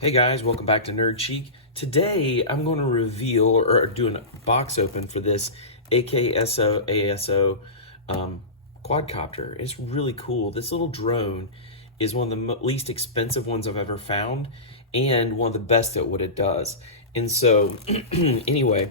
Hey guys, welcome back to Nerd Cheek. Today I'm going to reveal or do a box open for this AKSO ASO quadcopter. It's really cool. This little drone is one of the least expensive ones I've ever found and one of the best at what it does. And so anyway,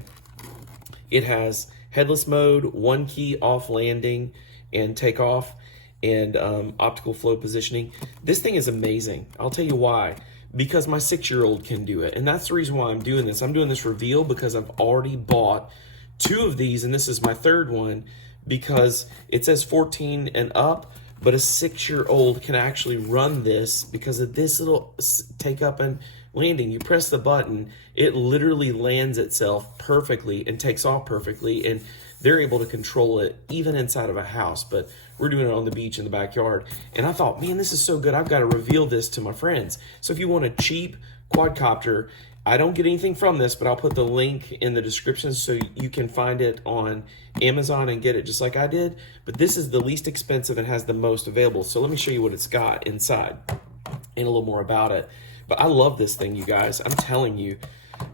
it has headless mode, one key off landing and takeoff, and optical flow positioning. This thing is amazing. I'll tell you why. Because my 6-year-old can do it. And that's the reason why I'm doing this. I'm doing this reveal because I've already bought 2 of these, and this is my 3rd one, because it says 14 and up, but a 6-year-old can actually run this because of this little take up and landing. You press the button, it literally lands itself perfectly and takes off perfectly, and they're able to control it even inside of a house. But we're doing it on the beach in the backyard. And I thought, man, this is so good. I've got to reveal this to my friends. So if you want a cheap quadcopter, I don't get anything from this, but I'll put the link in the description so you can find it on Amazon and get it just like I did. But this is the least expensive and has the most available. So let me show you what it's got inside and a little more about it. But I love this thing, you guys. I'm telling you,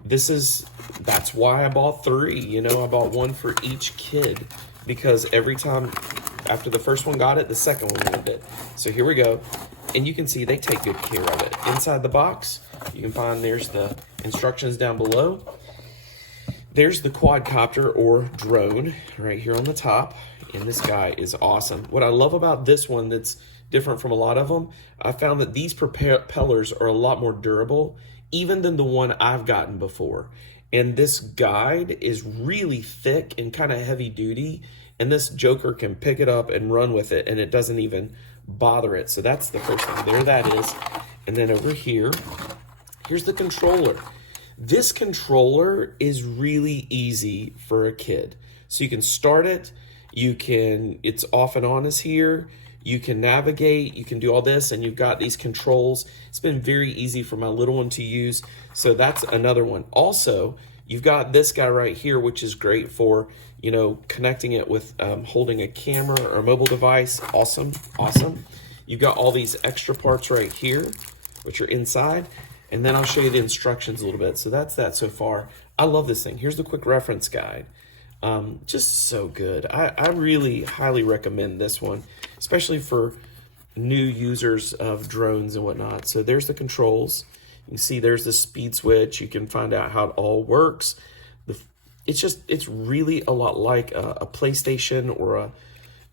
that's why I bought 3. You know, I bought 1 for each kid because every time after the first one got it, the second one wanted it. So here we go. And you can see they take good care of it. Inside the box, you can find there's the instructions down below. There's the quadcopter or drone right here on the top. And this guy is awesome. What I love about this one that's different from a lot of them, I found that these propellers are a lot more durable even than the one I've gotten before. And this guide is really thick and kind of heavy duty, and this joker can pick it up and run with it and it doesn't even bother it. So that's the first thing. There that is. And then over here, here's the controller. This controller is really easy for a kid. So you can start it, it's off and on is here. You can navigate, you can do all this, and you've got these controls. It's been very easy for my little one to use. So that's another one. Also, you've got this guy right here, which is great for, you know, connecting it with holding a camera or a mobile device. Awesome, awesome. You've got all these extra parts right here, which are inside. And then I'll show you the instructions a little bit. So that's that so far. I love this thing. Here's the quick reference guide. Just so good. I really highly recommend this one, especially for new users of drones and whatnot. So there's the controls. You can see there's the speed switch. You can find out how it all works. It's really a lot like a PlayStation or a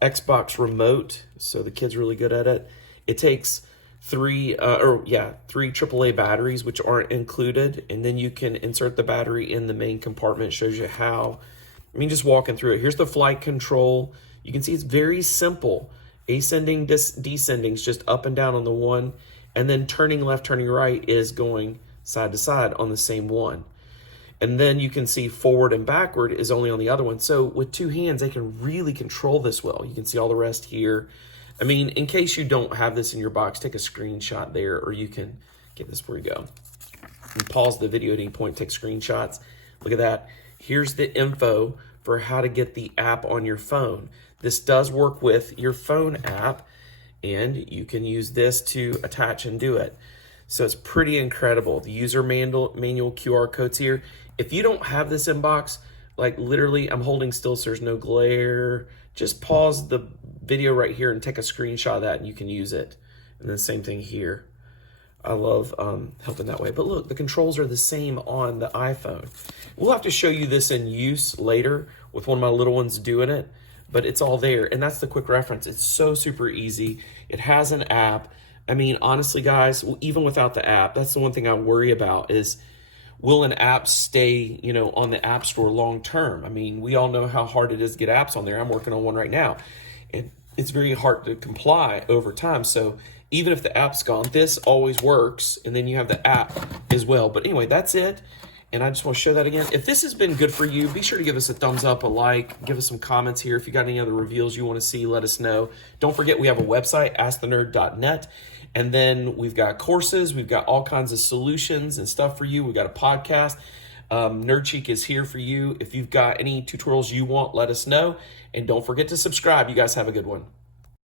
Xbox remote. So the kid's really good at it. It takes 3 AAA batteries, which aren't included. And then you can insert the battery in the main compartment. It shows you how. I mean, just walking through it. Here's the flight control. You can see it's very simple. Ascending, descending is just up and down on the one. And then turning left, turning right is going side to side on the same one. And then you can see forward and backward is only on the other one. So with 2 hands, they can really control this well. You can see all the rest here. I mean, in case you don't have this in your box, take a screenshot there, or you can get this where you go. You pause the video at any point, take screenshots. Look at that. Here's the info for how to get the app on your phone. This does work with your phone app, and you can use this to attach and do it. So it's pretty incredible. The user manual QR codes here. If you don't have this in box, like literally I'm holding still so there's no glare, just pause the video right here and take a screenshot of that and you can use it. And the same thing here. I love helping that way. But look, the controls are the same on the iPhone. We'll have to show you this in use later with one of my little ones doing it, but it's all there. And that's the quick reference. It's so super easy. It has an app. I mean, honestly, guys, even without the app, that's the one thing I worry about is, will an app stay, you know, on the App Store long term? I mean, we all know how hard it is to get apps on there. I'm working on one right now. And it's very hard to comply over time. So even if the app's gone, this always works. And then you have the app as well. But anyway, that's it. And I just want to show that again. If this has been good for you, be sure to give us a thumbs up, a like, give us some comments here. If you got any other reveals you want to see, let us know. Don't forget, we have a website, askthenerd.net. And then we've got courses. We've got all kinds of solutions and stuff for you. We've got a podcast. Nerd Cheek is here for you. If you've got any tutorials you want, let us know. And don't forget to subscribe. You guys have a good one.